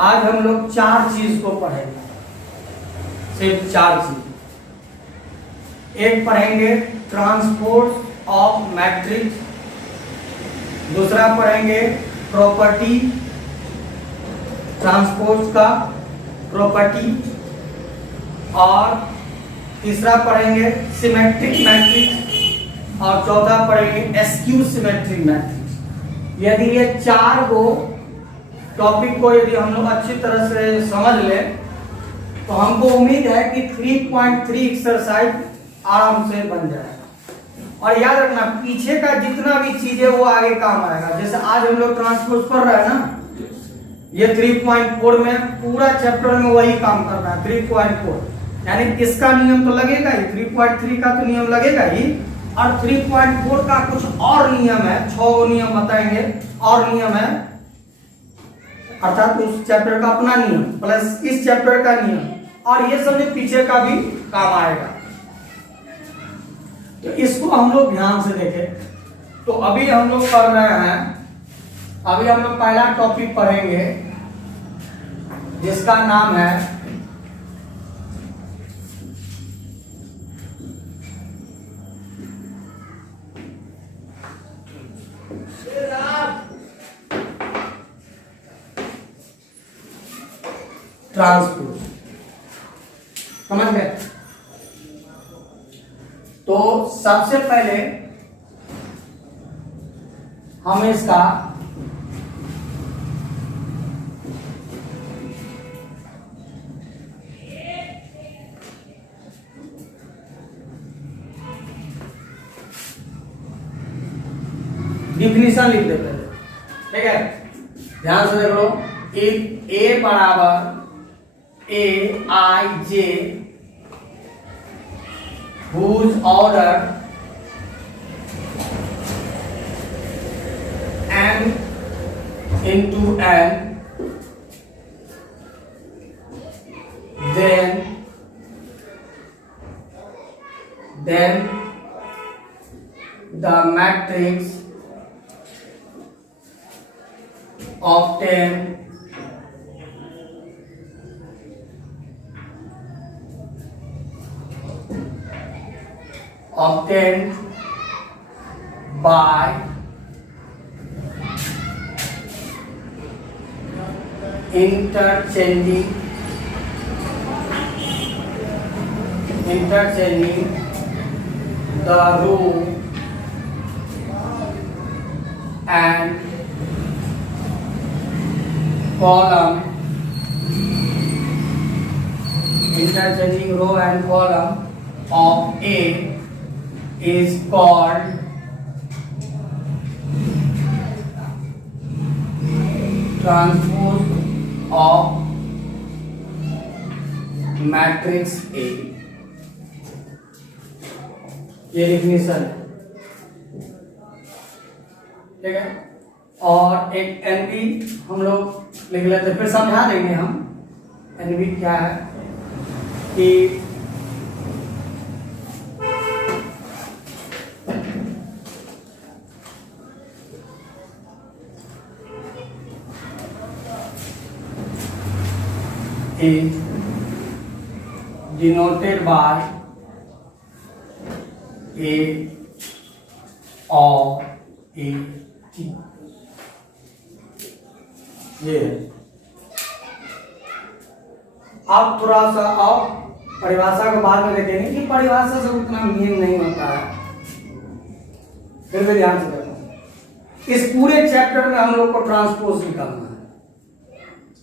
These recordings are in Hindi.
आज हम लोग 4 चीज को पढ़ेंगे, सिर्फ 4 चीज। एक पढ़ेंगे ट्रांसपोर्ट ऑफ मैट्रिक्स, दूसरा पढ़ेंगे प्रॉपर्टी, ट्रांसपोर्ट का प्रॉपर्टी, और तीसरा पढ़ेंगे सिमेट्रिक मैट्रिक्स, और चौथा पढ़ेंगे स्क्यू सिमेट्रिक मैट्रिक्स। यदि ये 4 को टॉपिक को यदि हम लोग अच्छी तरह से समझ लें तो हमको उम्मीद है कि 3.3 एक्सरसाइज आराम से बन जाएगा। और याद रखना, पीछे का जितना भी चीज है वो आगे काम आएगा। जैसे आज हम लोग ट्रांसपोर्ट पढ़ रहे हैं ना, ये 3.4 में पूरा चैप्टर में वही काम कर रहा है। 3.4 यानी इसका नियम तो लगेगा ही, 3.3 का तो नियम लगेगा ही, और 3.4 का कुछ और नियम है, 6 नियम बताएंगे और नियम है, अर्थात उस चैप्टर का अपना नियम प्लस इस चैप्टर का नियम, और ये सब पीछे का भी काम आएगा। तो इसको हम लोग ध्यान से देखें। तो अभी हम लोग पढ़ रहे हैं, अभी हम लोग पहला टॉपिक पढ़ेंगे जिसका नाम है ट्रांसपोर्ट। समझ गए? तो सबसे पहले हम इसका डिफिनीशन लिख देते हैं, ठीक है? ध्यान से देख लो। इफ ए बराबर Aij whose order m into n, then the matrix obtained by interchanging the row and column, interchanging row and column of A is called transpose of matrix A। ये डिफिनीशन है, ठीक है? और एक एनबी हम लोग लिख लेते, फिर समझा देंगे हम एनबी क्या है। कि is denoted by A or A T। ये आप थोड़ा सा और परिभाषा को बाद में देखेंगे कि परिभाषा से उतना मीन नहीं होता है, फिर भी ध्यान से देखो। इस पूरे चैप्टर में हम लोग को ट्रांसपोज निकालना है।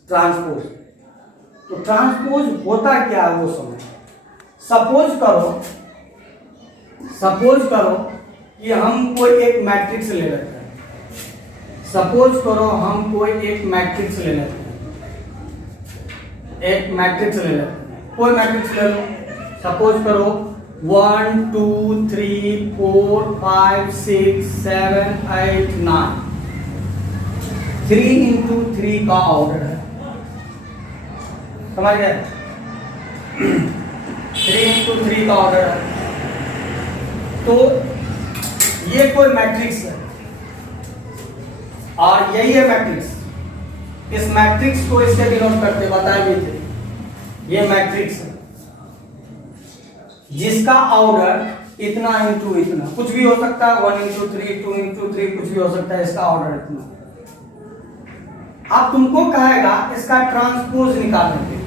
ट्रांसपोज, तो ट्रांसपोज होता क्या है वो समझ। सपोज करो कि हम कोई एक मैट्रिक्स ले लेते हैं। सपोज करो हम कोई एक मैट्रिक्स ले लेते हैं, एक मैट्रिक्स ले लेते हैं, कोई मैट्रिक्स ले लो। सपोज करो 1 2 3 4 5 6 7 8 9, 3 into 3 का ऑर्डर है, समझ गए? 3 into 3 का ऑर्डर है। तो ये कोई मैट्रिक्स है और यही है मैट्रिक्स। इस मैट्रिक्स को इससे डिनोट करते बताए भी थे। ये मैट्रिक्स है जिसका ऑर्डर इतना इंटू इतना, कुछ भी हो सकता है, 1 इंटू 3, 2 इंटू 3, कुछ भी हो सकता है, इसका ऑर्डर इतना। अब तुमको कहेगा इसका ट्रांसपोज निकालने के लिए,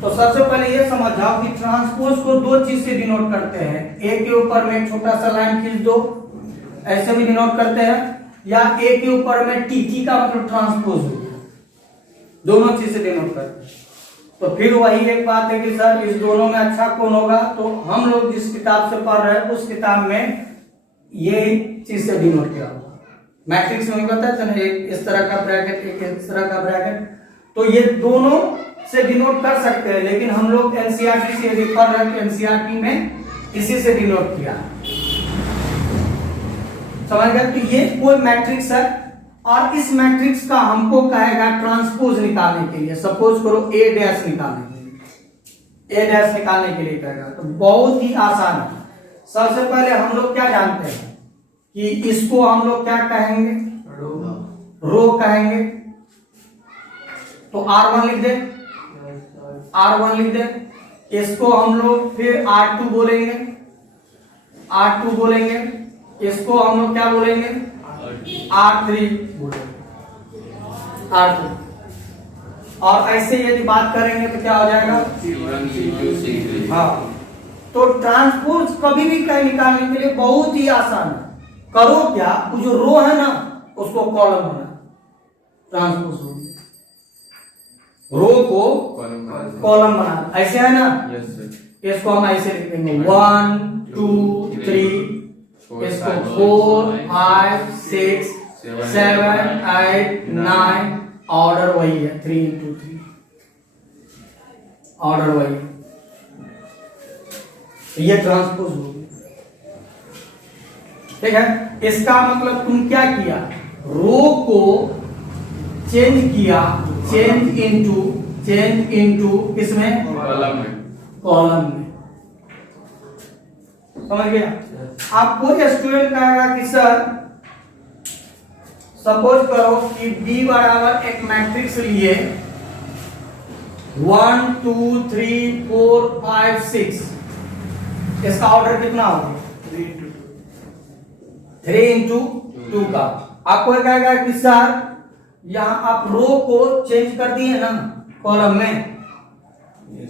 तो सबसे पहले ये समझ जाओ कि ट्रांसपोज को दो चीज से डिनोट करते हैं। ए के ऊपर में एक छोटा सा लाइन खींच दो, ऐसे भी डिनोट करते हैं, या ए के ऊपर में टी का मतलब ट्रांसपोज हो गया, दोनों चीज से डिनोट करते हैं। तो फिर वही एक बात है कि सर इस दोनों में अच्छा कौन होगा, तो हम लोग जिस किताब से पढ़ रहे हैं उस किताब में ये चीज से डिनोट किया हुआ। मैट्रिक्स में बताया था ना, एक इस तरह का ब्रैकेट, एक इस तरह का ब्रैकेट, तो ये दोनों से डिनोट कर सकते हैं, लेकिन हम लोग एनसीईआरटी से यदि पढ़ रहे हैं तो एनसीईआरटी में इसी से डिनोट किया, समझ गए। तो ये कोई मैट्रिक्स है और इस मैट्रिक्स का हमको कहेगा ट्रांसपोज निकालने के लिए, सपोज करो ए डैश निकालने के लिए, ए डैश निकालने के लिए कहेगा, तो बहुत ही आसान है। सबसे पहले हम लोग क्या जानते हैं कि इसको हम लोग क्या कहेंगे, रो कहेंगे, तो R1 लिख दे, R1 लिख दे। इसको हम लोग फिर R2 बोलेंगे, R2 बोलेंगे, इसको हम लोग क्या बोलेंगे, R3 बोलेंगे, R3। और ऐसे यदि बात करेंगे तो क्या हो जाएगा, हाँ। तो ट्रांसपोज कभी भी कहीं निकालने के लिए बहुत ही आसान है। करो क्या, वो जो रो है ना उसको कॉलम बना, ट्रांसपोज हो गया, रो को कॉलम बना, ऐसे है ना। yes, इसको हम ऐसे लिखेंगे 1 2 3, इसको 4 5 6 7 8 9, ऑर्डर वही है 3 इंटू 3, ऑर्डर वही है। ये ट्रांसपोज हो गया, ठीक है। इसका मतलब तुम क्या किया, रो को चेंज किया, चेंज इनटू किसमें, कॉलम में, समझ गया। आप कोई स्टूडेंट कहेगा कि सर सपोज करो कि B बराबर एक मैट्रिक्स लिए 1 2 3 4 5 6, इसका ऑर्डर कितना होगा, 3 इंटू 2 का। आपको कहेगा कि सर यहाँ आप रो को चेंज कर दिए ना कॉलम में,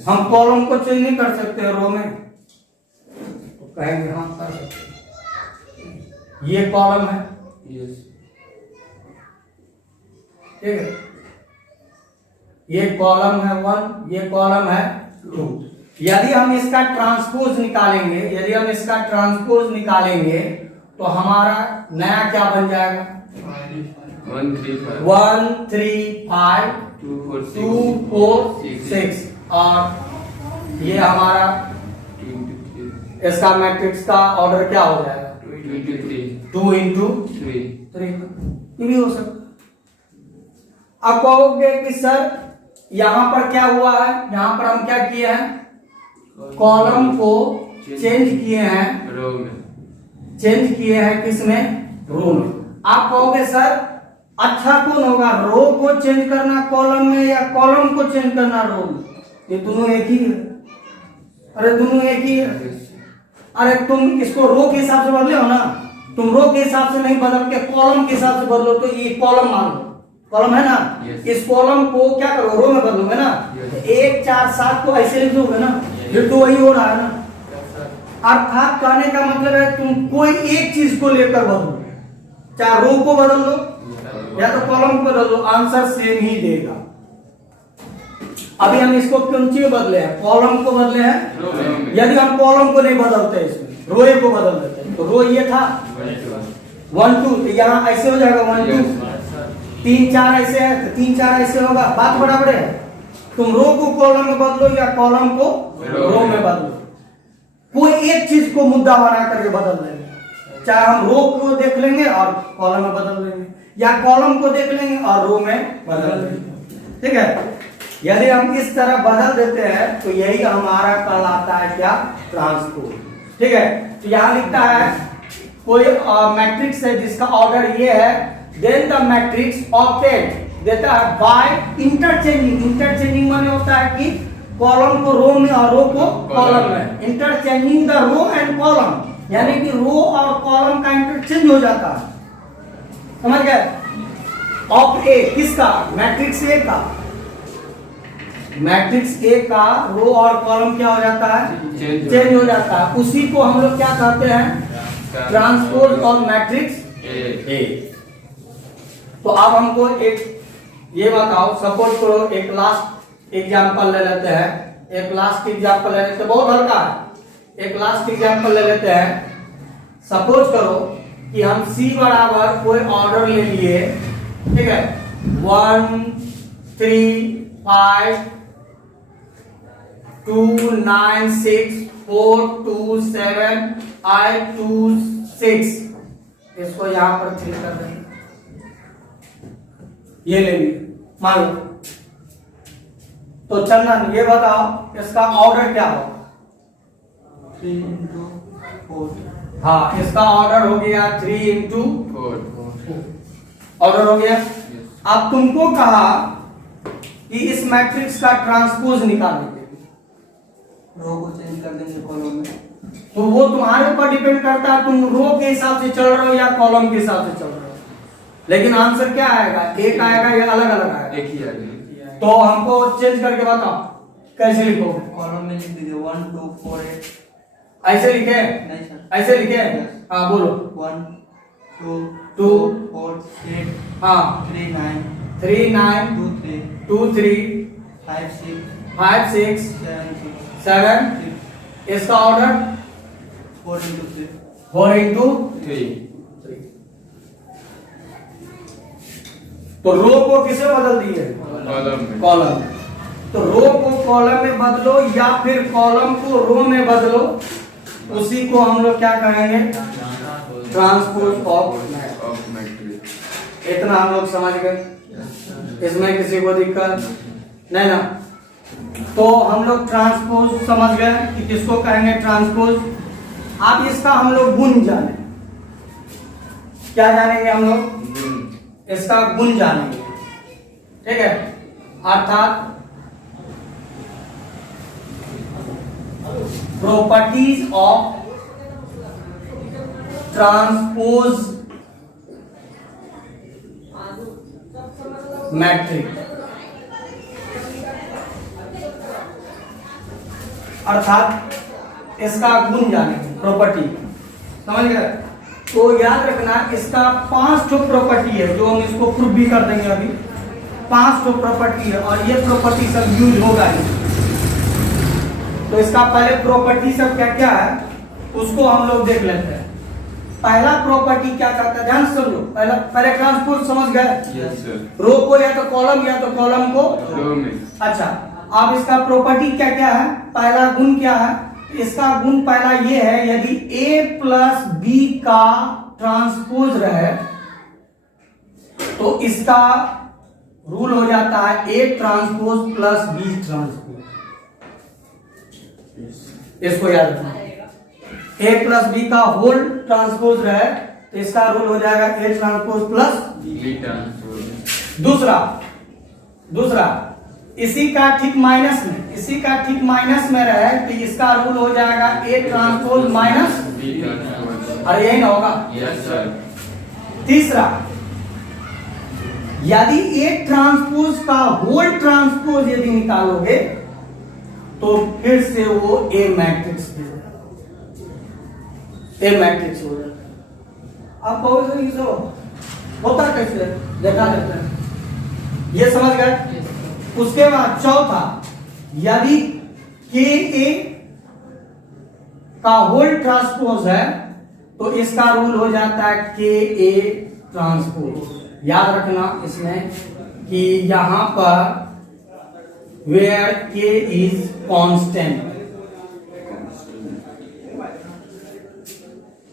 हम कॉलम को चेंज नहीं कर सकते रो में, तो कहेंगे हाँ कर सकते। ये कॉलम है, ठीक है, ये कॉलम है 1, ये कॉलम है 2। यदि हम इसका ट्रांसपोज निकालेंगे, यदि हम इसका ट्रांसपोज निकालेंगे तो हमारा नया क्या बन जाएगा, 1 3 5 2 4 6, और ये हमारा इसका मैट्रिक्स का ऑर्डर क्या हो जाएगा, 2 इंटू 3। ये भी हो सकता। अब कहोगे कि सर यहां पर क्या हुआ है, यहां पर हम क्या किए हैं, कॉलम को चेंज किए हैं, चेंज किए हैं किसमें, रो में। आप कहोगे सर अच्छा कौन होगा, रो को चेंज करना कॉलम में या कॉलम को चेंज करना रो में, ये दोनों एक ही है। अरे दोनों एक ही है, अरे तुम इसको रो के हिसाब से बदले हो ना, तुम रो के हिसाब से नहीं बदल के कॉलम के हिसाब से बदलो, तो ये कॉलम मान लो, कॉलम है ना, इस कॉलम को क्या करो, रो में बदलोगे ना, 1 4 7 को ऐसे लिख दोगे ना, फिर तो वही हो रहा है ना। अर्थात कहने का मतलब है तुम कोई एक चीज को लेकर बदलो, चाहे रो को बदल दो या तो कॉलम को बदल दो, आंसर सेम ही देगा। अभी हम इसको कौन सी बदले हैं, कॉलम को बदले हैं। यदि हम कॉलम को नहीं बदलते, इसमें रो को बदल देते हैं, तो रो ये था 1 2, तो यहाँ ऐसे हो जाएगा 1 2, 3 4 ऐसे है तो 3 4 ऐसे होगा, बात बराबर है। तुम रो को कॉलम में बदलो या कॉलम को रो में बदलो, कोई एक चीज को मुद्दा बना करके बदल देंगे, चाहे हम रो को देख लेंगे और कॉलम में बदल देंगे, या कॉलम को देख लेंगे और रो में बदल देंगे, ठीक है। यदि हम इस तरह बदल देते हैं तो यही हमारा कहलाता है क्या, ट्रांसपोज, ठीक है। तो यहाँ लिखता है कोई मैट्रिक्स है जिसका ऑर्डर ये है, देन द मैट्रिक्स ऑक्टेट देता है बाय इंटरचेंजिंग। इंटरचेंजिंग माने होता है कि कॉलम को रो में और रो को कॉलम में। Interchanging the row and column, यानी कि रो और कॉलम का इंटरचेंज हो जाता है, समझ गए? ऑफ ए, किसका? मैट्रिक्स ए का। मैट्रिक्स ए का रो और कॉलम क्या हो जाता है? चेंज हो जाता है। उसी को हम लोग क्या कहते हैं? Transpose of matrix A. तो अब हमको एक ये बताओ, सपोज करो एक लास्ट एग्जांपल ले लेते हैं। एक लास्ट एग्जांपल ले लेते हैं, बहुत हल्का है। एक लास्ट एग्जांपल ले लेते हैं। सपोज करो कि हम C बराबर कोई ऑर्डर ले लिए, ठीक है, 1 3 5 2 9 6 4 2 7 8 2 6। इसको यहां पर फिल कर देंगे, ये ले लीजिए मान लो। तो चंदन ये बताओ इसका ऑर्डर क्या होगा? 3 into 4। हाँ, इसका ऑर्डर हो गया 3 into 4 ऑर्डर हो गया। अब तुमको कहा कि इस मैट्रिक्स का ट्रांसपोज निकालने के लिए रो को चेंज कर देंगे कॉलम में, तो वो तुम्हारे ऊपर डिपेंड करता है, तुम रो के हिसाब से चल रहे हो या कॉलम के हिसाब से चल रहे हो। लेकिन आंसर क्या आएगा? एक आएगा या अलग अलग आएगा? एक ही आएगा। तो हमको चेंज करके बताओ कैसे लिखोगे? कॉलम में लिख दीजिए 1 2 4 8। ऐसे लिखे? नहीं सर, ऐसे लिखे? हाँ बोलो। 1 2 2 4 8 हाँ 3 9 3 9 2 3 2 3 5 6 5 6 7 6 7। 6 इसका ऑर्डर 4 into 3 4 into 3। 3। तो रो को किसे बदल दिए? कॉलम में। कॉलम में। तो रो को कॉलम में बदलो या फिर कॉलम को रो में बदलो, उसी को हम लोग क्या कहेंगे? Transpose of matrix. इतना हम लोग समझ गए, इसमें किसी को दिक्कत नहीं ना? तो हम लोग ट्रांसपोज समझ गए कि किसको कहेंगे ट्रांसपोज। अब इसका हम लोग गुण जाने, क्या जानेंगे हम लोग? इसका गुण जानेंगे, ठीक है। अर्थात प्रॉपर्टीज ऑफ ट्रांसपोज मैट्रिक्स, अर्थात इसका गुण जानेंगे, प्रॉपर्टी, समझ गए? तो याद रखना इसका 5 ठो प्रॉपर्टी है, जो हम इसको प्रूव भी कर देंगे अभी। 5 ठो प्रॉपर्टी है और ये प्रॉपर्टी सब यूज होगा ही। तो इसका पहले प्रॉपर्टी सब क्या क्या है उसको हम लोग देख लेते हैं। पहला प्रॉपर्टी क्या करता है, ध्यान से समझो। पहले ट्रांसपोज समझ गए? Yes sir. रो को या तो कॉलम को रो में। अच्छा, अब इसका प्रॉपर्टी क्या क्या है? पहला गुण क्या है? इसका गुण पहला ये है, यदि A प्लस B का ट्रांसपोज रहे तो इसका रूल हो जाता है A transpose plus B transpose. इसको याद रखना। A प्लस B का होल ट्रांसपोज रहे तो इसका रूल हो जाएगा A transpose plus B transpose. दूसरा इसी का ठीक माइनस में रहे तो इसका रूल हो जाएगा A transpose minus B transpose. अरे यही ना होगा? Yes sir. तीसरा, यदि A ट्रांसपोज का होल ट्रांसपोज यदि निकालोगे तो फिर से वो A मैट्रिक्स हो जाएगा। आप कहोगे सो होता कैसे, देखा देते हैं। ये समझ गए? उसके बाद चौथा, यदि KA का होल ट्रांसपोज है तो इसका रूल हो जाता है KA ट्रांसपोज। याद रखना इसमें कि यहां पर वेयर K इज कांस्टेंट।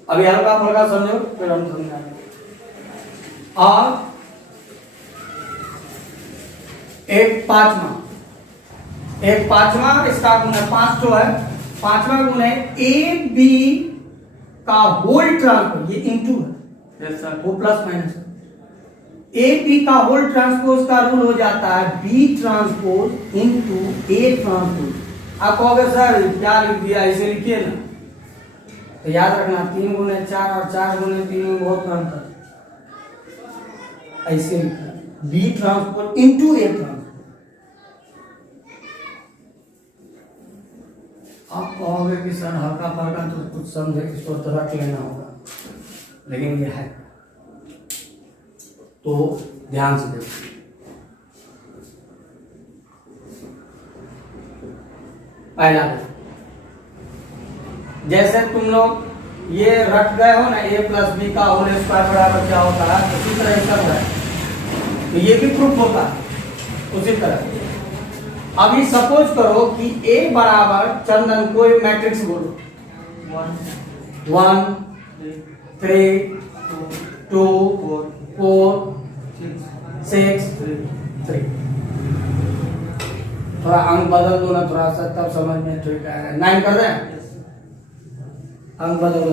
अभी हल्का फुल्का समझो फिर हम समझाएंगे। और एक पांचवा इसका गुण है, 5 ठो है। 5वां गुण है AB का होल ट्रांसपोज, ये इंटू है। Yes sir. वो प्लस माइनस है। ए बी का होल ट्रांसपोज का रूल हो जाता है B transpose into A transpose. आप कहोगे सर क्या लिख दिया, इसे लिखिए ना, तो याद रखना 3 गुने 4 और 4 गुने 3 में बहुत अंतर, ऐसे लिखना B transpose into A transpose. आप कहोगे कि सर हल्का फल्का तो कुछ समझे, इसको तो रख लेना होगा, लेकिन ये है तो ध्यान से देखो। पहला जैसे तुम लोग ये रट गए हो ना, ए प्लस बी का होल स्क्वायर बराबर क्या होता है, उसी तरह इसका होता है, तो ये भी प्रूफ होता है उसी तरह। अभी सपोज करो कि ए बराबर चंदन कोई मैट्रिक्स बोलो, 1 3 2 4 6 3। थोड़ा अंक बदल दो ना थोड़ा सा, तब समझ में ठीक आएगा। 9 कर दें, अंक बदल दो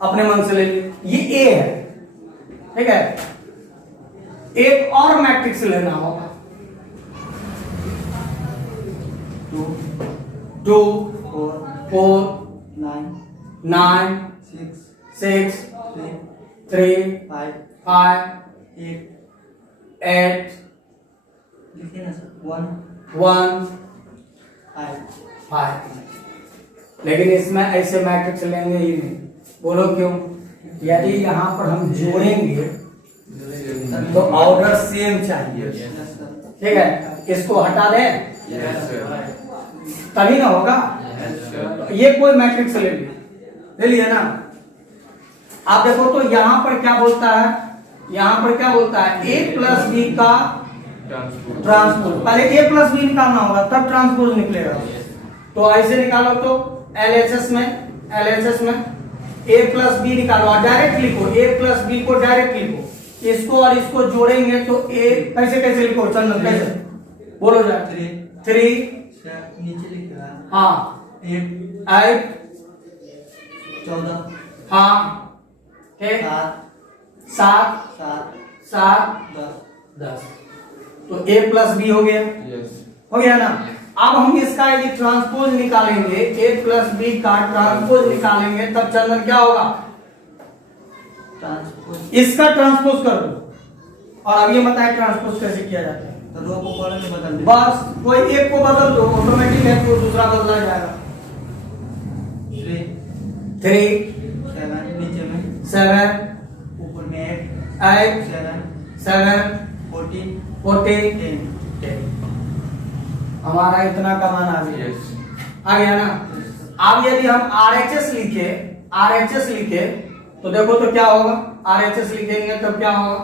अपने मन से ले लीजिए। ये ए है, ठीक है, एक और मैट्रिक्स लेना होगा, 2 4 9 6 3 5 8 1 5। लेकिन इसमें ऐसे मैट्रिक्स लेंगे ही नहीं, बोलो क्यों? यदि यहाँ पर हम जोड़ेंगे तो ऑर्डर सेम चाहिए, ठीक है, इसको हटा दें तभी ना होगा। ये कोई मैट्रिक्स ले लिया ना। आप देखो तो यहाँ पर क्या बोलता है, यहाँ पर क्या बोलता है, ए प्लस बी का ट्रांसपोज। पहले ए प्लस बी निकालना होगा तब ट्रांसपोज निकलेगा। तो ऐसे निकालो तो एलएचएस में ए प्लस बी निकालो और डायरेक्ट लिखो, ए प्लस बी को डायरेक्ट लिखो, इसको और इसको जोड़ेंगे तो ए कैसे लिखो चंदन, कैसे बोलो जा? 3 नीचे लिखा है, हाँ 8 14 हाँ ठीक 7 7 10। तो ए प्लस बी हो गया ना। अब हम इसका यदि ट्रांसपोज निकालेंगे, ए प्लस बी का ट्रांसपोज निकालेंगे तब चंदन क्या होगा, ट्रांसपोज इसका ट्रांसपोज कर दो। और अब ये बताए ट्रांसपोज कैसे किया जाता है। तो रो को कॉलम में बदल दे, बस कोई एक को बदल दो, ऑटोमेटिक है तो दूसरा बदला जाएगा। 3 7 नीचे में 7 ऊपर में 8 7 14 14 10। हमारा इतना कमान आ गया ना। अब यदि हम RHS लिखे तो देखो तो क्या होगा, RHS लिखेंगे तब क्या होगा,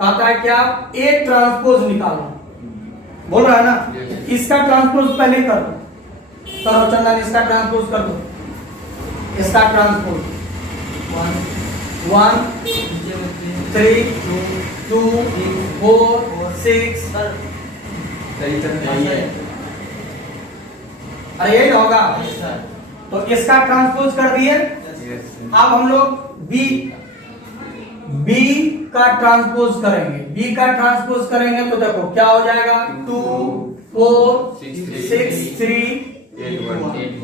कहता है क्या ए ट्रांसपोज निकालो, बोल रहा है ना। इसका ट्रांसपोज पहले करो चंदन, इसका ट्रांसपोज कर दो, इसका ट्रांसपोज 1 3 2 4 6। अरे यही होगा, तो इसका ट्रांसपोज कर दिए। अब हम लोग बी का ट्रांसपोज करेंगे, तो देखो क्या हो जाएगा, 2 4 6 3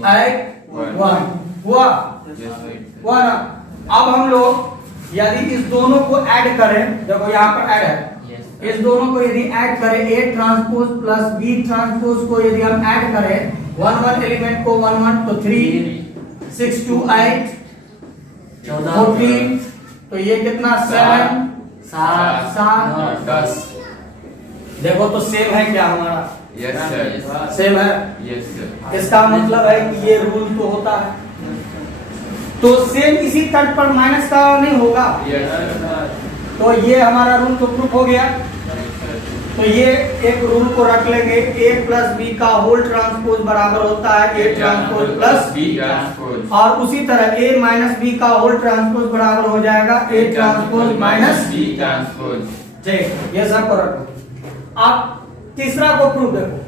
8 1 हुआ ना। अब हम लोग यदि इस दोनों को ऐड करें, देखो यहाँ पर ऐड है, इस दोनों को यदि ऐड करें, A transpose plus B transpose को यदि हम ऐड करें 1 एलिमेंट को 1 तो 3 6 2 8 14, तो ये कितना 7 7 10। देखो तो सेम है क्या हमारा, सेम है। इसका मतलब है कि ये रूल तो होता है, तो सेम इसी तर्क पर माइनस का नहीं होगा। तो ये हमारा रूल तो प्रूफ हो गया। तो ये एक रूल को रख लेंगे, ए प्लस बी का होल ट्रांसपोज बराबर होता है A transpose plus B transpose, और उसी तरह ए माइनस बी का होल ट्रांसपोज बराबर हो जाएगा A transpose minus B transpose. ठीक, ये सब को रखो। आप तीसरा को प्रूफ देखो,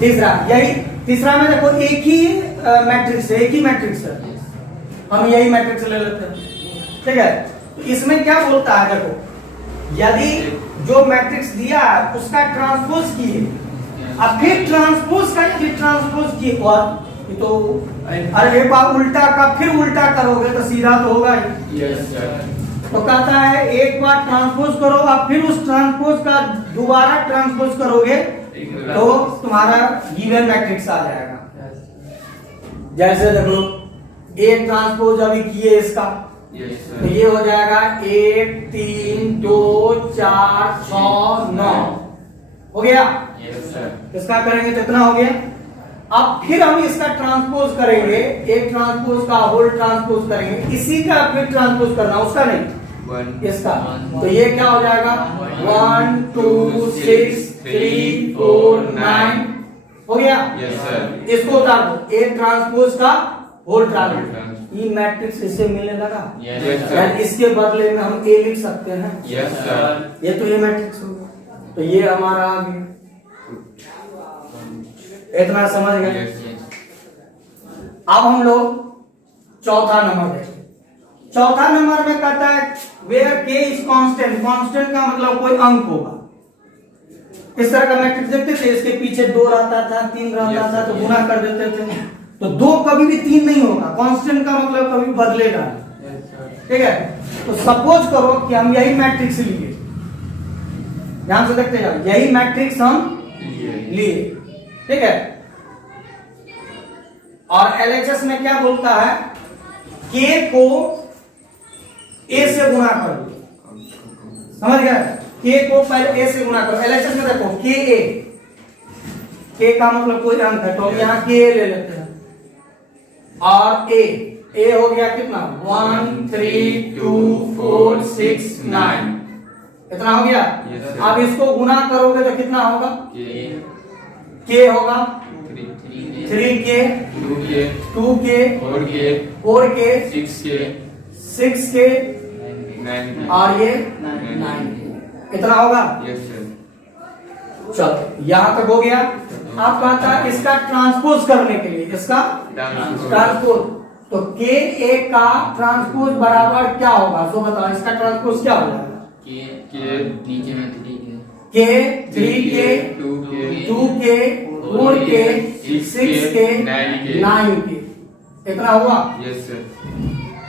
तीसरा यही तीसरा में देखो एक ही मैट्रिक्स है, हम यही मैट्रिक्स ले लेते हैं, ठीक है। तो इसमें क्या बोलता है, देखो यदि जो मैट्रिक्स दिया है उसका ट्रांसपोज किए, अब फिर ट्रांसपोज करेंगे, ट्रांसपोज किए और तो अरे एक बार उल्टा का फिर उल्टा करोगे तो सीधा तो होगा ही। Yes sir. तो कहता है एक बार ट्रांसपोज करो, अब फिर उस ट्रांसपोज का दोबारा ट्रांसपोज करोगे तो तुम्हारा गिवन मैट्रिक्स आ जाएगा। जैसे देखो एक ट्रांसपोज अभी किए इसका, यस तो सर। ये हो जाएगा 1 3 2 4 6 9 हो गया। Yes sir. इसका करेंगे तो इतना हो गया। अब फिर हम इसका ट्रांसपोज करेंगे, एक ट्रांसपोज का होल ट्रांसपोज करेंगे, इसी का फिर ट्रांसपोज करना, उसका नहीं, 1 इसका। तो ये क्या हो जाएगा 1 2 6 3 4 9 हो गया। Yes sir. इसको उतार दो, एक ट्रांसपोज का होल ट्रांसपोज, ट्रांसपोज। ये मैट्रिक्स इससे मिलने लगा। यस यानी सर। इसके बदले में हम ए लिख सकते हैं। Yes sir. ये तो ये मैट्रिक्स हो गया, तो ये हमारा आ गया। इतना समझ गए। यस। अब हम लोग चौथा नंबर देखें। चौथा नंबर में कहता है वेयर के इज कांस्टेंट, कांस्टेंट का मतलब कोई अंक होगा। इस तरह का मैट्रिक्स देखते थे, इसके पीछे 2 रहता था 3 रहता था तो गुना कर देते थे, तो 2 कभी भी 3 नहीं होगा, कांस्टेंट का मतलब कभी बदलेगा नहीं। ठीक है, तो सपोज करो कि हम यही मैट्रिक्स लिए, ध्यान से देखते जाओ, यही मैट्रिक्स हम लिए, ठीक है, और एलएचएस में क्या बोलता है, के को ए से गुना करो, समझ गए, के को पहले ए से गुना करो। एलएचएस में देखो के ए, के का मतलब कोई अंक है, तो हम यहाँ के ले लेते हैं, और ए हो गया कितना 1 3 2 4 6 9, इतना हो गया। Yes, sir. अब इसको गुना करोगे तो कितना होगा, के होगा 3k 2k 4k 6k और ये 9, इतना होगा। चलो यहां तक हो गया। आप कहता है इसका ट्रांसपोज करने के लिए, इसका ट्रांसपोज, तो के ए का ट्रांसपोज बराबर क्या होगा, तो बताओ इसका ट्रांसपोज क्या होगा, नीचे में के 3k 2k 4k 6k 9k, इतना हुआ।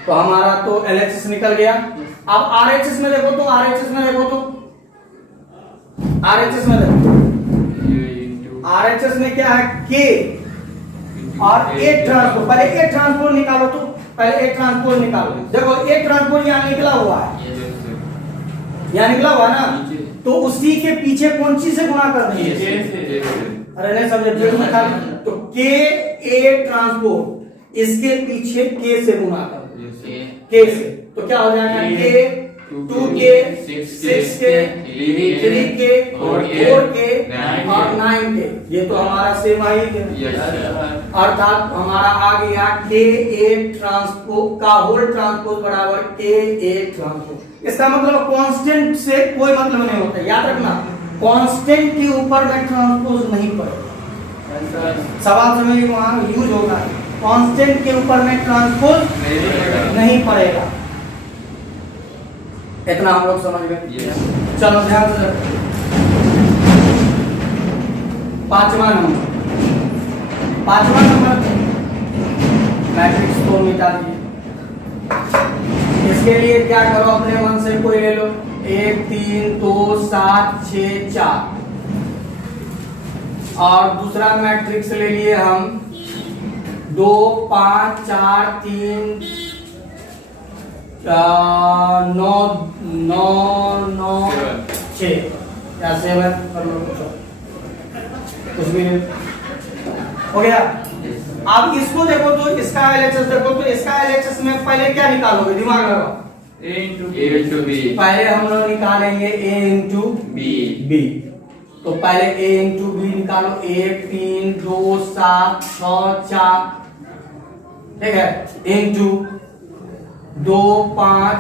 तो हमारा तो एलएचएस निकल गया। अब आरएचएस में देखो, तो आरएचएस में देखो, तो आरएचएस में देखो, आरएचएस में क्या है, के और ए ट्रांसपोज, पहले ए ट्रांसपोज निकालो, तो पहले ए ट्रांसपोज निकालो। देखो ए ट्रांसपोज यहाँ निकला हुआ है, यहाँ निकला हुआ है ना, तो उसी के पीछे कौन सी से गुना कर देंगे, अरे नहीं समझे, तो के ए ट्रांसपोज इसके पीछे के से गुना कर, के से, तो क्या हो जाएगा, के 2k 6k 3k और 4k और 9k, ये तो हमारा सेम आई है, अर्थात हमारा आ गया के ए ट्रांसपोज का होल ट्रांसपोज बराबर के ए ट्रांसपोज। इसका मतलब कांस्टेंट से कोई मतलब नहीं होता, याद रखना, कांस्टेंट के ऊपर में ट्रांसपोज नहीं पड़ेगा, सवाल समय वहां यूज होगा, कांस्टेंट के ऊपर में ट्रांसपोज नहीं पड़ेगा। इतना हम लोग समझ गए। चलो ध्यान से, पांचवा नंबर मैट्रिक्स को मिटा दिए। इसके लिए क्या करो, अपने मन से कोई ले लो, 1 3 2 7 6 4, और दूसरा मैट्रिक्स ले लिए हम 2 5 4 3 9 9 9 6 या 7 कर लो, कुछ भी नहीं हो गया। अब इसको देखो, तो इसका एलएचएस देखो, तो इसका एलएचएस में पहले क्या निकालोगे, दिमाग लगाओ, A into B, पहले हम लोग निकालेंगे a इंटू b, तो पहले a इंटू b निकालो, 1 3 2 7 6 4, ठीक है, इंटू 2 5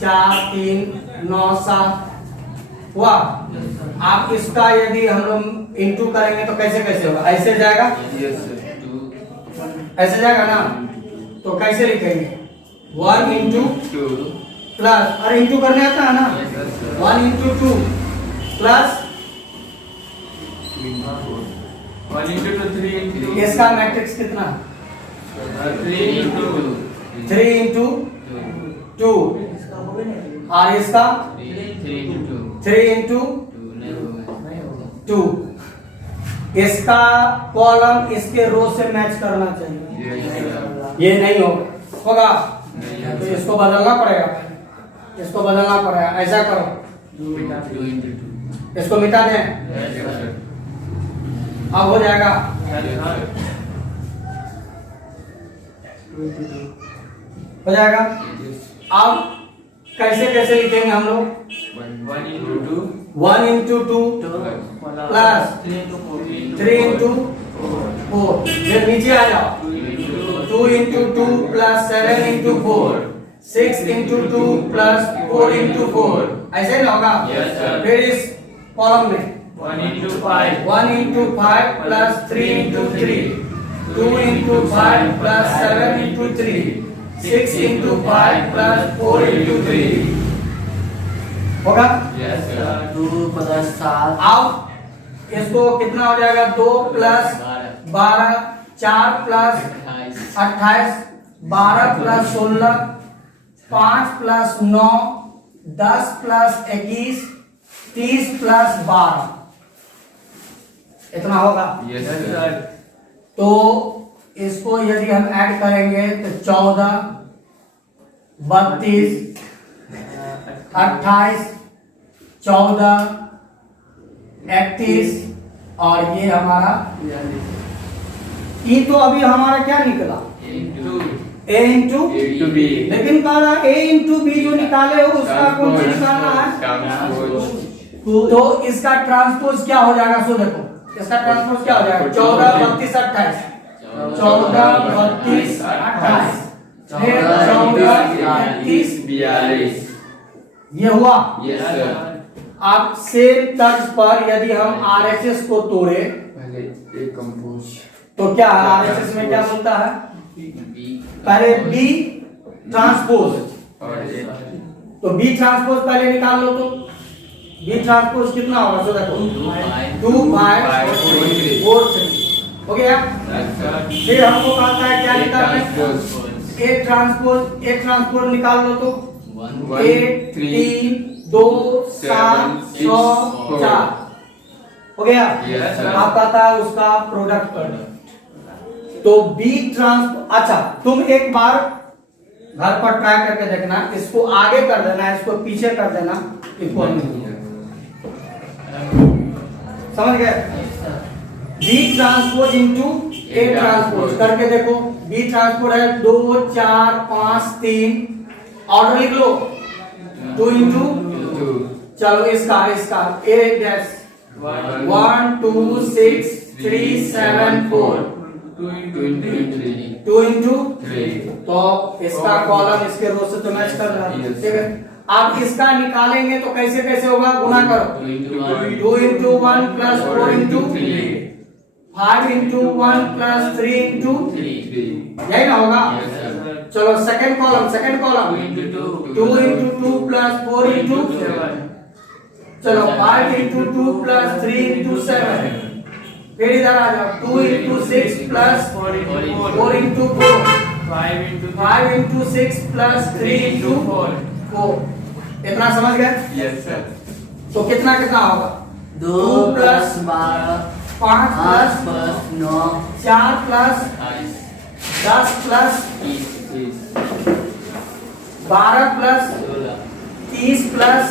4 3 9 7 हुआ। आप इसका यदि हम लोग इंटू करेंगे तो कैसे कैसे होगा, ऐसे जाएगा, ऐसे जाएगा ना, तो कैसे लिखेंगे, 1 इंटू प्लस, अरे इंटू करने आता है ना, Yes, sir. 1 into 2 plus 1 into 2 3 into इसका मैट्रिक्स कितना, 3 into 3 into 2 और इसका 3 into 2। इसका कॉलम इसके रो से मैच करना चाहिए, Yes, sir. ये नहीं होगा, तो इसको बदलना पड़ेगा, इसको बदलना पड़ेगा। ऐसा करो, इसको मिटा दें, Yes, sir. अब हो जाएगा। हो जाएगा। अब कैसे कैसे लिखेंगे हम लोग, 1 into 2 1 into 2 plus 3 into 4 3 into 4, फिर नीचे आ जाओ, 2 into 2 plus 7 into 4, 6 into 2 plus 4 into 4, ऐसे ही ना होगा। Yes, sir. फिर इस कॉलम में 1 into 5 1 into 5 plus 3 into 3, 2 into 5 plus 7 into 3, 6 into 5 plus 4 into 3 होगा। Yes, sir. 2 plus 7 अब इसको कितना हो जाएगा, 2 plus 12, 4 plus 28, 12 plus 16, 5 plus 9, 10 plus 21, 30 plus 12, इतना होगा। Yes, Yes, sir. sir. तो इसको यदि हम ऐड करेंगे तो 14, 32, 28, 14, 31 और ये हमारा ई, तो अभी हमारा क्या निकला, a इंटू, To be. लेकिन कह रहा a इंटू बी जो निकाले हो उसका कौन सी निकालना है, Transpose. तो इसका ट्रांसपोज क्या हो जाएगा, सो देखो इसका ट्रांसपोज क्या हो जाएगा, 14, 32, 28, 14, 32, 28, फिर 14, 31, 42. ये हुआ। Yes, sir. अब सेम तर्ज पर यदि हम आरएचएस को तोड़े पहले एक कंपोज. तो क्या आरएचएस में क्या बोलता है, पहले बी ट्रांसपोज, और एक तो बी ट्रांसपोज पहले निकाल लो, तो बी ट्रांसपोज कितना होगा, सो देखो 2 5 4 3 हो गया। फिर हमको कहता है क्या निकालना है, एक ट्रांसपोज निकाल लो, तो 1 3 2 7 6 4 हो गया। Yes, sir. आप कहता है उसका प्रोडक्ट कर, तो बी ट्रांस, अच्छा तुम एक बार घर पर ट्राई करके देखना, इसको आगे कर देना, इसको पीछे कर देना, इक्वल नहीं है। समझ गए, B transpose into A transpose करके देखो, बी ट्रांसपोज है 2 4 5 3, ऑर्डर लिख लो, 2 इंटू, चलो इसका ए डैश 1 2 6 3 7 4, 2 इंटू, तो इसका कॉलम इसके रो से तो मैच कर रहा है, Yes. ठीक है। अब इसका निकालेंगे तो कैसे कैसे होगा, गुना करो, 2 into 1 plus 4 into 5 into 1 plus 3 into, यही ना होगा। चलो second column 2 into 2 plus 4 into, चलो 5 into 2 plus 3 into 7, फिर इधर आ जाओ 2 into 6 plus 4 into 4, 5 into 6 plus 3 into 4, इतना समझ गए। Yes, sir. तो कितना कितना होगा, 2 plus 12 5 5 plus plus 9 4 plus 10 plus 12 plus 30 plus,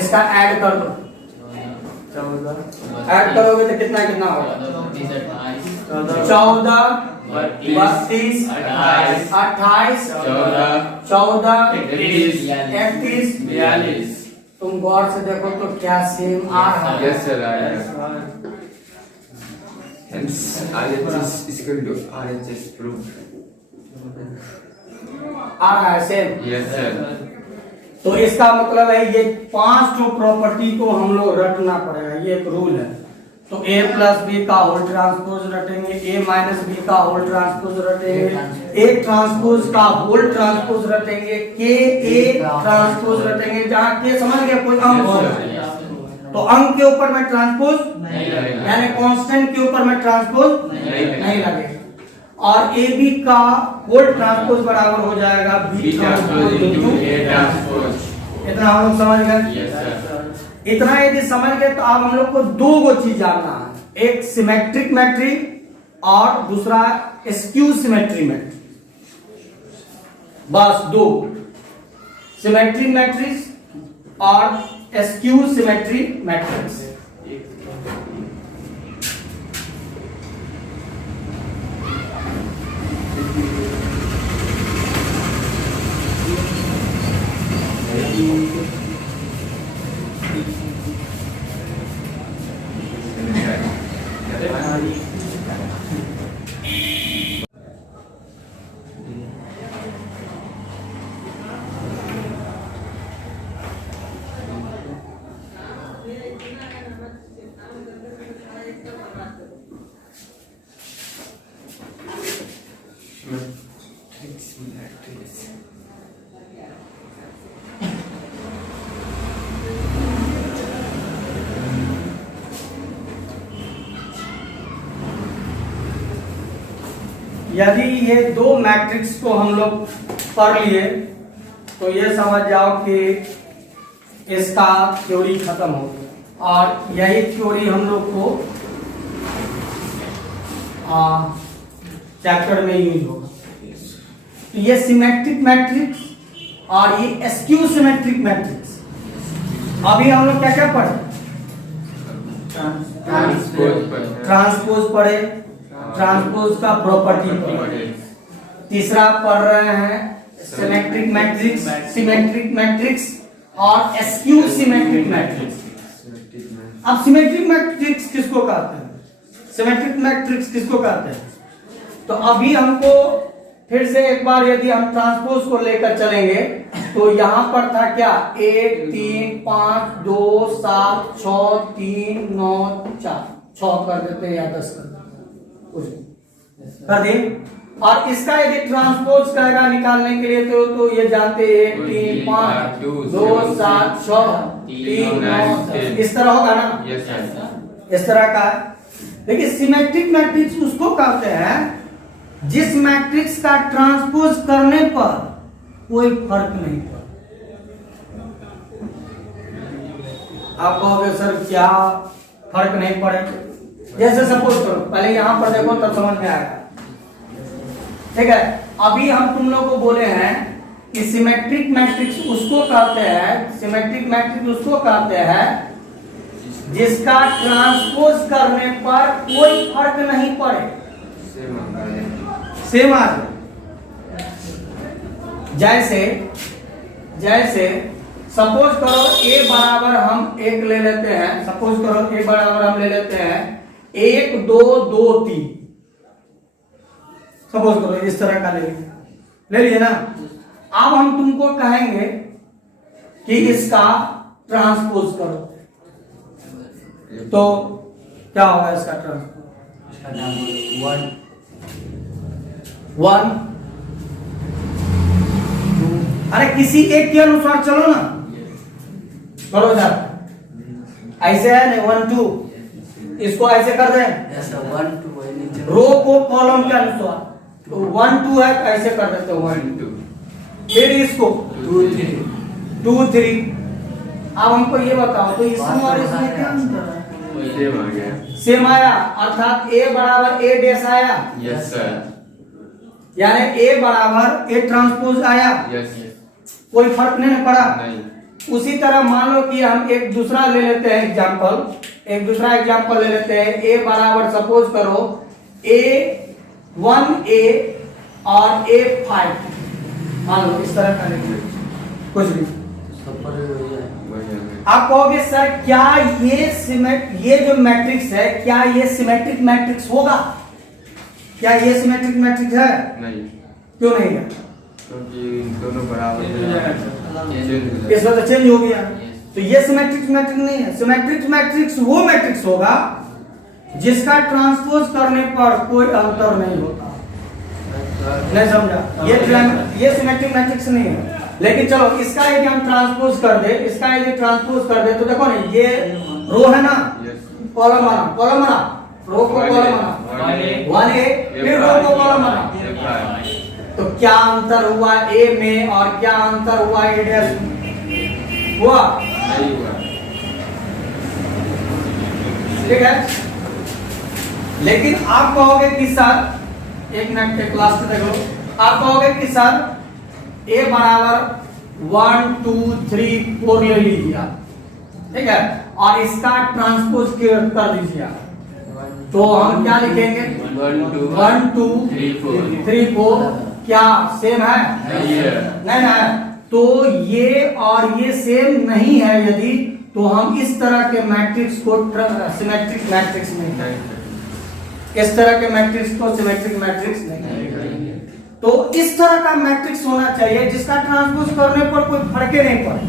इसका ऐड कर दो, ऐड करोगे तो कितना कितना होगा, 14 32 28 14 31 42. तुम गौर से देखो तो क्या सेम आ रहा है, Yes, sir. I am. Hence, RHS is equal to RHS proof. आ रहा है सेम। Yes, sir. तो इसका मतलब है ये 5 प्रॉपर्टी को हम लोग रखना पड़ेगा, ये एक रूल है। तो a प्लस बी का होल ट्रांसपोज रटेंगे, a माइनस बी का होल ट्रांसपोज रटेंगे, a ट्रांसपोज का होल ट्रांसपोज रटेंगे, k a ट्रांसपोज रटेंगे। जहां k समझ गए कोई अंक हो, तो अंक के ऊपर में ट्रांसपोज नहीं लगेगा। यानी कांस्टेंट के ऊपर में ट्रांसपोज नहीं लगेगा। और ए बी का होल ट्रांसपोज बराबर हो जाएगा B transpose into A transpose. इतना हम लोग समझ गए। Yes, sir. इतना यदि समझ गए तो अब हम लोग को दो गो चीज जानना है, एक सिमेट्रिक मैट्रिक और दूसरा स्क्यू सिमेट्री मैट्रिक। बस दो, सिमेट्रिक मैट्रिक्स और स्क्यू सिमेट्री मैट्रिक्स। यदि ये दो मैट्रिक्स को हम लोग पढ़ लिए तो ये समझ जाओ कि इसका थ्योरी खत्म हो गया, और यही थ्योरी हम लोग को चैप्टर में यूज होगा। तो ये सिमेट्रिक मैट्रिक्स और ये स्क्यू सिमेट्रिक मैट्रिक्स। अभी हम लोग क्या क्या पढ़े? ट्रांसपोज पढ़े, ट्रांसपोज का प्रॉपर्टी पढ़े। तीसरा पढ़ रहे हैं सिमेट्रिक मैट्रिक्स, सिमेट्रिक मैट्रिक्स और स्क्यू सिमेट्रिक मैट्रिक्स। अब सिमेट्रिक मैट्रिक्स किसको कहते हैं, सिमेट्रिक मैट्रिक्स किसको कहते हैं? तो अभी हमको फिर से एक बार यदि हम ट्रांसपोज को लेकर चलेंगे तो यहां पर था क्या, 1 3 5 2 7 6 3 9 4, 6 कर देते या 10 कर दे। और इसका यदि ट्रांसपोज कहेगा निकालने के लिए तो ये जानते 1 3 5 2 7 6 3 9 10, इस तरह होगा ना। Yes, sir. इस तरह का है। देखिए सिमेट्रिक मैट्रिक्स उसको कहते हैं जिस मैट्रिक्स का ट्रांसपोज करने पर कोई फर्क नहीं पड़ता। आप कहोगे सर क्या फर्क नहीं पड़े? जैसे सपोज करो, पहले यहां पर देखो तब समझ में आएगा, ठीक है। अभी हम तुम लोग को बोले हैं कि सिमेट्रिक मैट्रिक्स उसको कहते हैं, सिमेट्रिक मैट्रिक्स उसको कहते हैं जिसका ट्रांसपोज करने पर कोई फर्क नहीं पड़े, सेम आ जाए। जैसे सपोज करो a बराबर हम एक ले लेते हैं, सपोज करो a बराबर हम ले लेते हैं 1 2 2 3, सपोज करो इस तरह का ले लिए ना। अब हम तुमको कहेंगे कि इसका ट्रांसपोज करो, तो क्या होगा इसका ट्रांसपोज? 1 अरे किसी एक के अनुसार चलो ना, करो इधर, ऐसे है ना 1 2, इसको ऐसे कर दें रो को कॉलम के अनुसार, तो 1 2 है ऐसे कर देते 1 2, फिर इसको 2 3। अब हमको ये बताओ तो इसमें और इसमें क्या अंतर है? सेम आया, अर्थात a बराबर a डैश आया। Yes, sir. यानी a बराबर a ट्रांसपोज आया। Yes. कोई फर्क नहीं पड़ा। नहीं। उसी तरह मान लो कि हम एक दूसरा ले लेते हैं एग्जांपल, एक दूसरा एग्जांपल ले लेते हैं। a बराबर सपोज करो a1a और a5, मान लो इस तरह का लेंगे कुछ भी। आप कहोगे सर क्या ये जो मैट्रिक्स है क्या ये सिमेट्रिक मैट्रिक्स होगा? क्या ये सिमेट्रिक मैट्रिक्स है? नहीं, क्यों नहीं है? क्योंकि दोनों बराबर हैं। इसमें तो चेंज हो गया, तो ये सिमेट्रिक मैट्रिक्स नहीं है। सिमेट्रिक मैट्रिक्स वो मैट्रिक्स होगा जिसका ट्रांसपोज करने पर कोई अंतर नहीं होता। नहीं समझा? ये सिमेट्रिक मैट्रिक्स नहीं है। लेकिन चलो इसका यदि हम ट्रांसपोज कर दे, इसका यदि ट्रांसपोज कर दे तो देखो ना, ये रो है ना, कॉलम बना, रो को कॉलम बना, 1A, फिर रो को कॉलम बना। तो क्या अंतर हुआ ए में और क्या अंतर हुआ ए डैश में? हुआ? नहीं हुआ। ठीक है। लेकिन आप कहोगे कि सर, एक मिनट के क्लास में देखो, आप कहोगे कि सर ए बराबर 1 2 3 4 ले लीजिए आप, ठीक है, और इसका ट्रांसपोज कर दीजिए आप। तो हम क्या लिखेंगे? 1 2 3 4 क्या सेम है? नहीं है। तो ये और ये सेम नहीं है यदि, तो हम इस तरह के मैट्रिक्स को सिमेट्रिक मैट्रिक्स नहीं कहेंगे। इस तरह के मैट्रिक्स को सिमेट्रिक मैट्रिक्स नहीं कहेंगे। तो इस तरह का मैट्रिक्स होना चाहिए जिसका ट्रांसपोज करने पर कोई फर्क ही नहीं पड़े,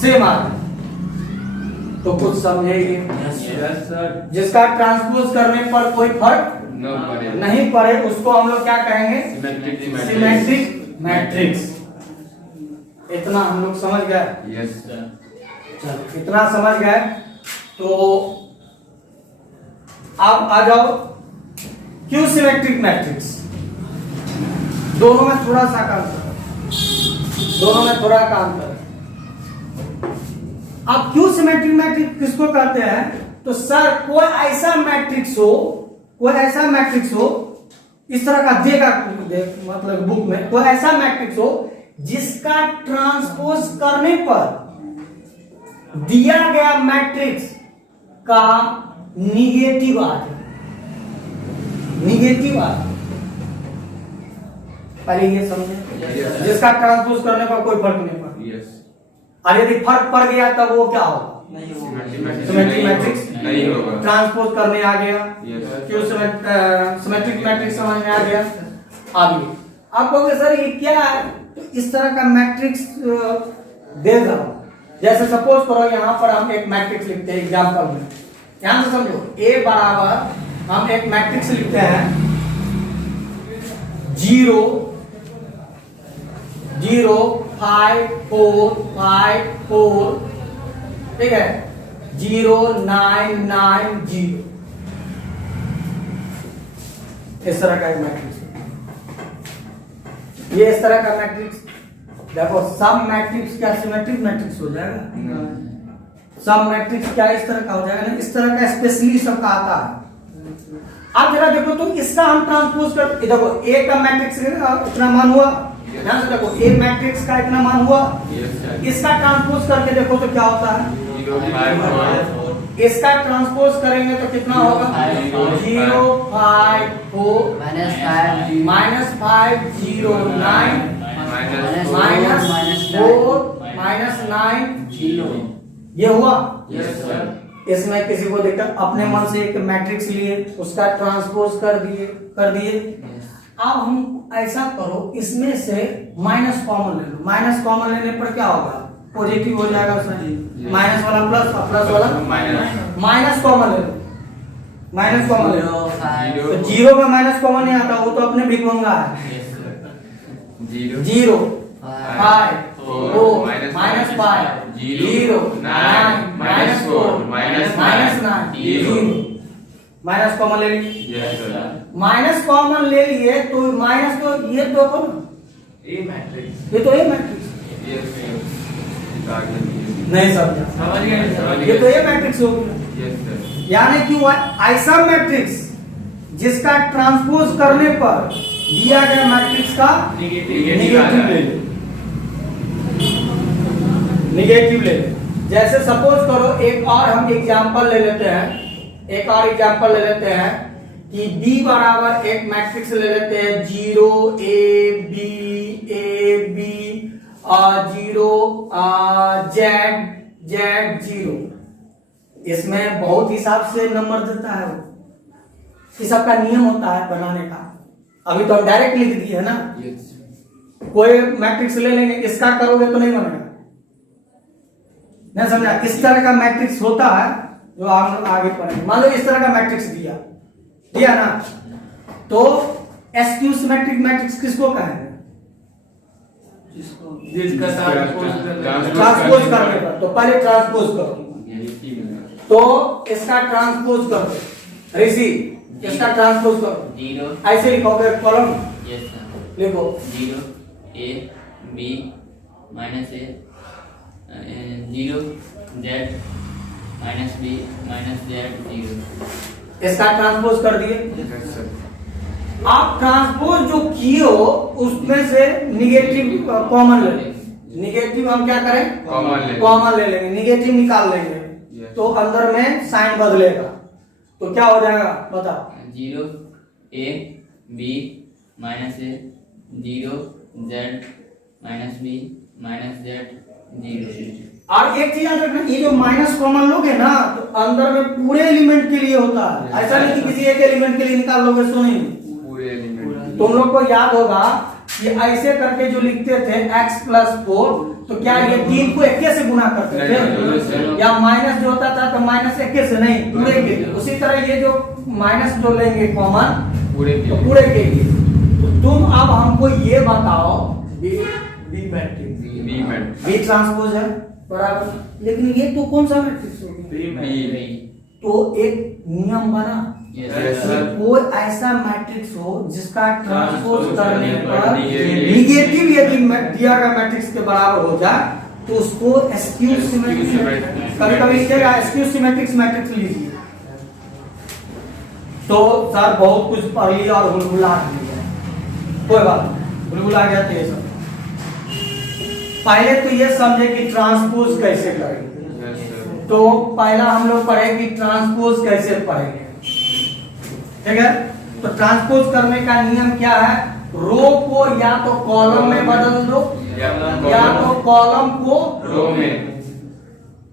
सेम आ जाए। तो कुछ समझेंगे? Yes sir. जिसका ट्रांसपोज करने पर कोई फर्क नहीं पड़े उसको हम लोग क्या कहेंगे? Symmetric matrix. इतना हम लोग समझ गए? यस। चलो इतना समझ गए तो अब आ जाओ क्यू सिमेट्रिक मैट्रिक्स। दोनों में थोड़ा सा काम करो, दोनों में थोड़ा काम करो। अब क्यू सिमेट्रिक मैट्रिक्स किसको कहते हैं? तो सर कोई ऐसा मैट्रिक्स हो, कोई ऐसा मैट्रिक्स हो, इस तरह का देगा मतलब बुक में, कोई ऐसा मैट्रिक्स हो जिसका ट्रांसपोज करने पर दिया गया मैट्रिक्स का निगेटिव आ जाए। निगेटिव आ जाए, पहले ये समझे, जिसका ट्रांसपोज करने पर कोई फर्क नहीं पड़ा। यस। और यदि फर्क पड़ गया तब वो क्या होगा? सिमेट्रिक मैट्रिक्स नहीं होगा। ट्रांसपोज करने आ गया, Yes. क्यों सिमेट्रिक मैट्रिक्स समझ में आ गया। आगे आप कहोगे सर ये क्या है? तो इस तरह का मैट्रिक्स दे रहा हूं। जैसे सपोज करो यहां पर हम एक मैट्रिक्स लिखते हैं एग्जांपल में, ध्यान से समझो। A बराबर हम एक मैट्रिक्स लिखते हैं 0 0 5 4 5 4, ठीक है, 0 9 9 0, इस तरह का एक मैट्रिक्स। ये इस तरह का मैट्रिक्स देखो, सब मैट्रिक्स क्या सिमेट्रिक मैट्रिक्स हो जाएगा? सब मैट्रिक्स क्या इस तरह का हो जाएगा ना, इस तरह का स्पेशली सबका आता है। आप जरा देखो तो इसका हम ट्रांसपोज कर, देखो ए का मैट्रिक्स इतना मान हुआ, ध्यान से देखो, ए मैट्रिक्स का इतना मान हुआ, इसका ट्रांसपोज करके देखो तो क्या होता है? इसका ट्रांसपोज करेंगे तो कितना होगा? 0 5 4 -5 0 9 -4 -9 0। ये हुआ? Yes sir. इसमें किसी को दिक्कत? अपने मन से एक मैट्रिक्स लिए, उसका ट्रांसपोज कर दिए। अब हम ऐसा करो, इसमें से माइनस कॉमन ले लो। माइनस कॉमन लेने पर क्या होगा? पॉजिटिव हो जाएगा उसमें, माइनस वाला प्लस और प्लस वाला माइनस कॉमन ले लो। माइनस कॉमन ले लो तो 0 में माइनस कॉमन नहीं आता, वो तो अपने भी होगा। 0 5 4 -5 0 9 -4 -9 0, माइनस कॉमन ले लीजिए। Yes sir. माइनस कॉमन ले लिए तो माइनस तो ये दो को ए मैट्रिक्स। ये तो ए मैट्रिक्स यस सर। नहीं समझा? समझ गए? ये तो ए मैट्रिक्स हो गया। Yes sir. यानी कि वह ऐसा मैट्रिक्स जिसका ट्रांसपोज करने पर दिया गया मैट्रिक्स का निगेटिव ले लो। निगेटिव ले लो। जैसे सपोज करो एक और हम एग्जांपल ले लेते हैं, एक और एग्जांपल ले लेते हैं कि B बराबर एक मैट्रिक्स ले लेते हैं 0 A B 0 Z 0। इसमें बहुत हिसाब से नंबर देता है वो, इस सबका नियम होता है बनाने का। अभी तो हम डायरेक्ट लिख दिए है ना। यस। कोई मैट्रिक्स ले लेंगे, इसका करोगे तो नहीं बनेगा, नहीं समझा? इस तरह का मैट्रिक्स होता है जो हम लोग आगे पढ़ेंगे। मान लो इस तरह का मैट्रिक्स दिया ना, तो एसक्यू सिमेट्रिक मैट्रिक्स किसको कहेंगे? जिसका ट्रांसपोज करने पर। तो पहले ट्रांसपोज करो, तो इसका ट्रांसपोज करो ऋषि, इसका ट्रांसपोज करो। 0 ऐसे लिखोगे कॉलम, yes sir लिखो 0 a b minus a 0 z minus b minus z 0। इसका ट्रांसपोज कर दिए। आप ट्रांसपोज जो किए हो उसमें से निगेटिव कॉमन ले लेंगे। निगेटिव हम क्या करें? कॉमन ले लेंगे, निगेटिव निकाल लेंगे। तो अंदर में साइन बदलेगा, तो क्या हो जाएगा बताओ? 0 a b minus a 0 z minus b minus z 0। और एक चीज याद रखना, ये जो माइनस कॉमन लोगे ना तो अंदर में पूरे एलिमेंट के लिए होता है, ऐसा नहीं कि किसी एक एलिमेंट के लिए निकाल लोगे, सो नहीं। पूरे एलिमेंट तुम लोग को याद होगा ये ऐसे करके जो लिखते थे x प्लस 4, तो क्या ये 3 को 1 से गुना करते थे? या माइनस जो होता था तो माइनस 1 से नहीं, पूरे के लिए। उसी तरह ये जो माइनस जो लेंगे कॉमन पूरे तो पूरे के लिए। तो तुम अब हमको ये बताओ बी मैट्रिक्स बी ट्रांसपोज है बराबर, लेकिन ये तो कौन सा मैट्रिक्स हो गया? तो एक नियम बना, कोई ऐसा मैट्रिक्स हो जिसका ट्रांसपोज करने पर निगेटिव यदि दिया गया मैट्रिक्स के बराबर हो जाए तो उसको एस्क्यू सिमेट्रिक, कभी-कभी लिखिएगा एस्क्यू सिमेट्रिक मैट्रिक्स लीजिए। तो सर बहुत कुछ पढ़ लिया और बुलबुला दिया, कोई बात नहीं, बुलबुला गया तो ये सब। पहले तो ये समझे कि ट्रांसपोज कैसे करेंगे। तो पहला हम लोग पढ़े कि ट्रांसपोज कैसे पढ़ेंगे, ठीक है? तो ट्रांसपोज करने का नियम क्या है? रो को या तो कॉलम में बदल दो या तो कॉलम को रो में।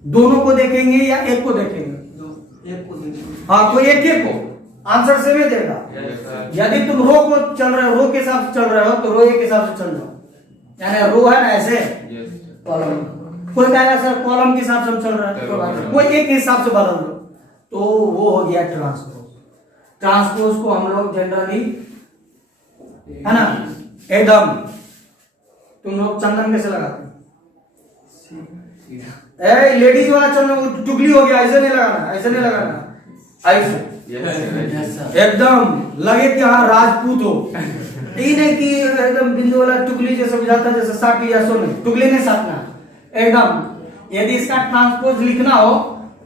दोनों को देखेंगे या एक को देखेंगे? हाँ, कोई एक को आंसर से भी देगा। यदि तुम रो को चल रहे हो, रो के हिसाब से चल रहे हो तो रो के हिसाब से चल जाओ, यानी रो है ना ऐसे कॉलम। कोई कहेगा सर कॉलम के हिसाब से हम चल रहे हैं, कोई एक हिसाब से बदल दो, तो वो हो गया ट्रांसपोज। ट्रांसपोज को हम लोग जनरली है ना एकदम, तुम लोग चंदन कैसे लगाते हैं? लेडीज वाला चंदन टुकली हो गया, ऐसे नहीं लगाना, ऐसे नहीं लगाना, ऐसे एकदम लगे कि हाँ राजपूत हो। ये नहीं कि एकदम बिंदु वाला टुकली जैसे बुझाता जैसे साटी या सोने, टुकली नहीं साटना एकदम। यदि इसका ट्रांसपोज लिखना हो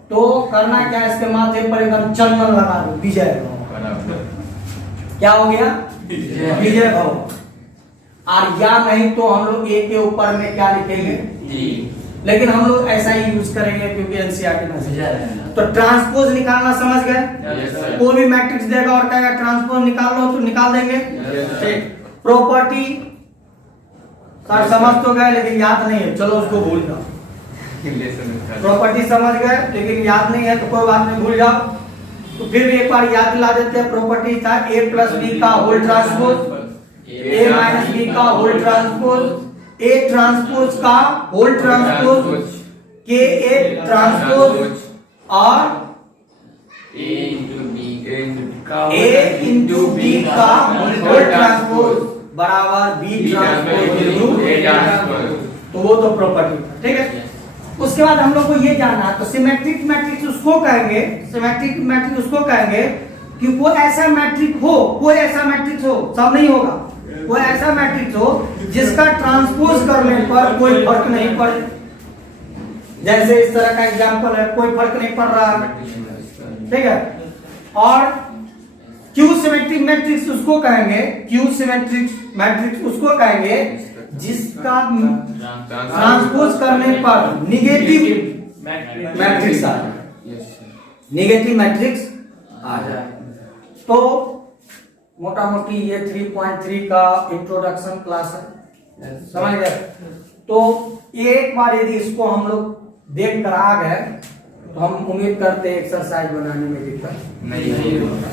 तो करना क्या, इसके माथे पर एकदम चंदन लगा दो, विजय। क्या हो गया? विजय भव। और या नहीं तो हम लोग ए के ऊपर में क्या लिखेंगे? लेकिन हम लोग ऐसा ही यूज करेंगे क्योंकि एनसीईआरटी में। तो ट्रांसपोज निकालना समझ गए? कोई भी मैट्रिक्स देगा और कहेगा ट्रांसपोज निकाल लो तो निकाल देंगे। ठीक, प्रॉपर्टी सर समझ तो गए लेकिन याद नहीं है, चलो उसको भूल जाओ। प्रॉपर्टी समझ गए लेकिन याद नहीं है तो कोई बात नहीं, भूल जाओ। तो फिर भी एक बार याद दिला देते हैं। प्रॉपर्टी था a प्लस बी का whole transpose, a minus B का होल ट्रांसपोज, a ट्रांसपोज का whole transpose, k a transpose और a into b का होल ट्रांसपोज बराबर b transpose into a transpose. तो वो तो प्रॉपर्टी, ठीक है। उसके बाद हम लोग को ये जानना है, तो सिमेट्रिक मैट्रिक्स उसको कहेंगे, सिमेट्रिक मैट्रिक्स उसको कहेंगे कि कोई ऐसा मैट्रिक हो, कोई ऐसा मैट्रिक्स हो, सब नहीं होगा, कोई ऐसा मैट्रिक्स हो जिसका ट्रांसपोज करने पर कोई फर्क नहीं पड़े। जैसे इस तरह का एग्जांपल है, कोई फर्क नहीं पड़ रहा, ठीक है। और क्यू सिमेट्रिक मैट्रिक्स उसको कहेंगे, क्यू सिमेट्रिक मैट्रिक्स उसको कहेंगे जिसका ट्रांसपोज करने पर निगेटिव मैट्रिक्स आ जाए, निगेटिव मैट्रिक्स आ जाए। तो मोटा मोटी ये 3.3 का इंट्रोडक्शन क्लास है, समझ गए? तो एक बार यदि इसको हम लोग देख कर आ गए तो हम उम्मीद करते हैं एक्सरसाइज बनाने में दिक्कत नहीं होगा।